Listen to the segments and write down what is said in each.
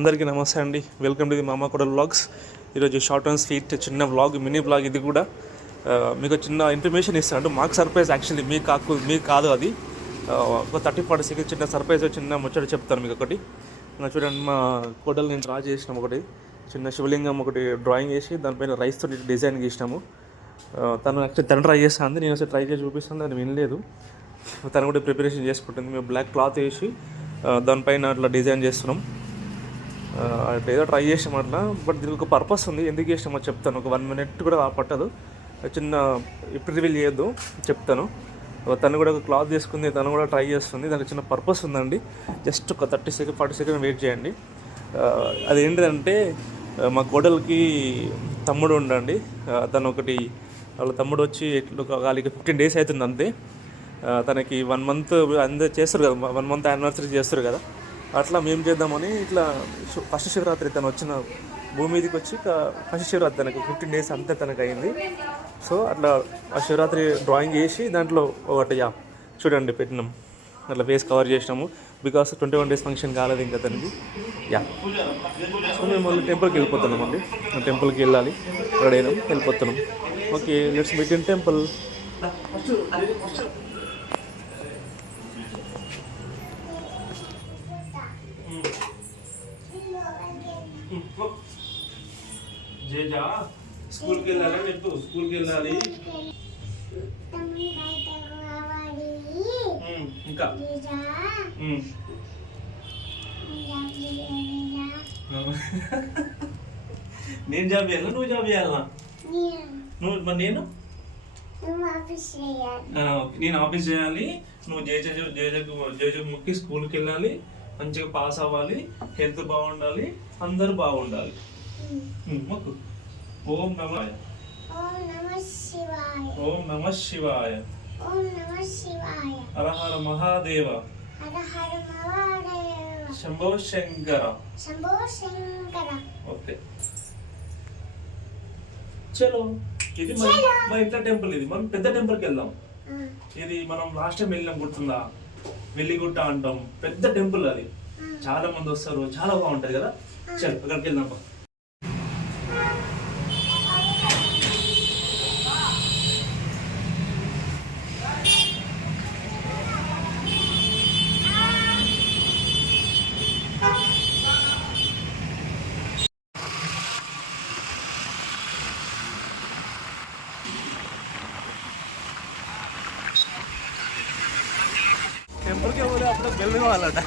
అందరికీ నమస్తే అండి. వెల్కమ్ టు ది మామ కొడల్ వ్లాగ్స్. ఈరోజు షార్ట్ అండ్ స్వీట్ చిన్న వ్లాగ్, మినీ వ్లాగ్. ఇది కూడా మీకు చిన్న ఇన్ఫర్మేషన్ ఇస్తాను. మాకు సర్ప్రైజ్, యాక్చువల్లీ మీకు కాదు అది. ఒక 30-40 సెకండ్స్ చిన్న సర్ప్రైజ్, చిన్న ముచ్చట చెప్తాను మీకు. ఒకటి చూడండి, మా కోడలు నేను డ్రా చేసినాం. ఒకటి చిన్న శివలింగం ఒకటి డ్రాయింగ్ చేసి దానిపైన రైస్తో డిజైన్ గీసినాము. తను యాక్చువల్లీ తను ట్రై చేస్తాను, నేను ఒకసారి ట్రై చేసి చూపిస్తాను. దాన్ని వినలేదు. తను కూడా ప్రిపరేషన్ చేసుకుంటుంది. మేము బ్లాక్ క్లాత్ వేసి దానిపైన అట్లా డిజైన్ చేస్తున్నాం. ఏదో ట్రై చేసాం అట్లా. బట్ దీనికి ఒక పర్పస్ ఉంది, ఎందుకు చేసామో చెప్తాను. ఒక 1 minute కూడా పట్టదు. చిన్న ఇప్పుడు రివీల్ చేయొద్దు, చెప్తాను. తను కూడా ఒక క్లాత్ తీసుకుంది, తను కూడా ట్రై చేస్తుంది. దానికి చిన్న పర్పస్ ఉందండి. జస్ట్ ఒక 30-40 seconds వెయిట్ చేయండి. అదేంటిదంటే, మా కోడలికి తమ్ముడు ఉండండి. తను ఒకటి వాళ్ళ తమ్ముడు వచ్చి వాళ్ళకి 15 days అవుతుంది అంతే. తనకి 1 month అందరూ చేస్తారు కదా, 1 month యానివర్సరీ చేస్తారు కదా. అట్లా మేము చేద్దామని ఇట్లా ఫస్ట్ శివరాత్రి తను వచ్చిన భూమి మీదకి వచ్చి ఫస్ట్ శివరాత్రి తనకు 15 days అంతే తనకు అయింది. సో అట్లా ఆ శివరాత్రి డ్రాయింగ్ చేసి దాంట్లో ఒకటి చూడండి పెట్టినాం. అట్లా ఫేస్ కవర్ చేసినాము. బికాస్ 21 days ఫంక్షన్ కాలేదు ఇంకా తనకి. సో మేము మళ్ళీ టెంపుల్కి వెళ్ళిపోతున్నాం అండి. టెంపుల్కి వెళ్ళాలి, రెడీ అయినాం, వెళ్ళిపోతున్నాం. Okay, let's meet in temple. జేజా స్కూల్కి వెళ్ళాలని చెప్పు. స్కూల్కి వెళ్ళాలి. ఇంకా నేను జాబ్ చేయాలా, నువ్వు జాబ్ చేయాలా? నువ్వు మరి నేను ఆఫీస్ చేయాలి. నువ్వు జేజకు ముక్కి స్కూల్కి వెళ్ళాలి, మంచిగా పాస్ అవ్వాలి, హెల్త్ బాగుండాలి, అందరూ బాగుండాలి. మొక్కు. ఓం నమః శివాయ. హర హర మహాదేవ. శంభో శంకర. ఓకే, చలో. ఇది మన ఇంట్లో టెంపుల్. ఇది మనం పెద్ద టెంపుల్కి వెళ్దాం. ఇది మనం లాస్ట్ టైం వెళ్ళినాం, గుర్తుందా? వెల్లిగుట్ట అంటాం, పెద్ద టెంపుల్ అది. చాలా మంది వస్తారు, చాలా బాగుంటది కదా. చలో అక్కడికి వెళ్దాం. టెంపుల్కి పోలే, అప్పుడు బెల్ కావాలట.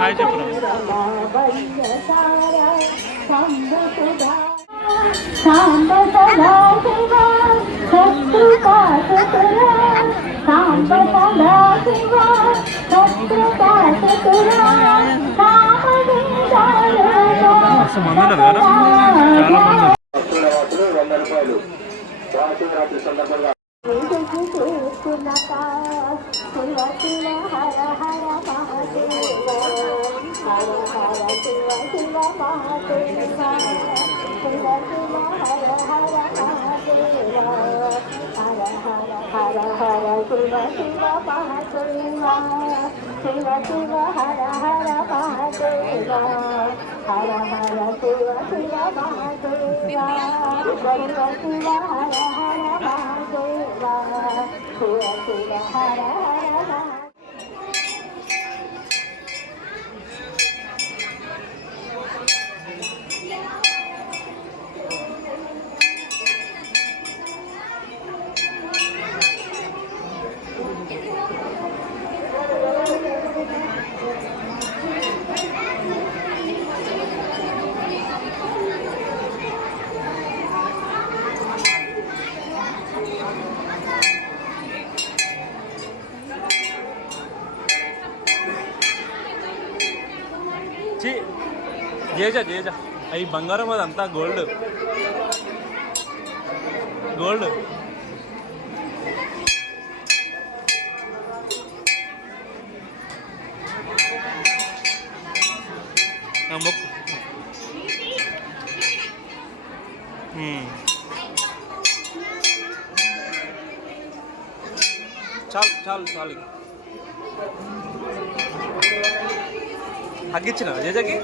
హాయ్ చెప్పు. జేజా అవి బంగారం, అది అంతా గోల్డ్. గోల్డ్ మొక్కు. చాలు చాలు చాలు. హగ్గిచ్చిన జేజకి.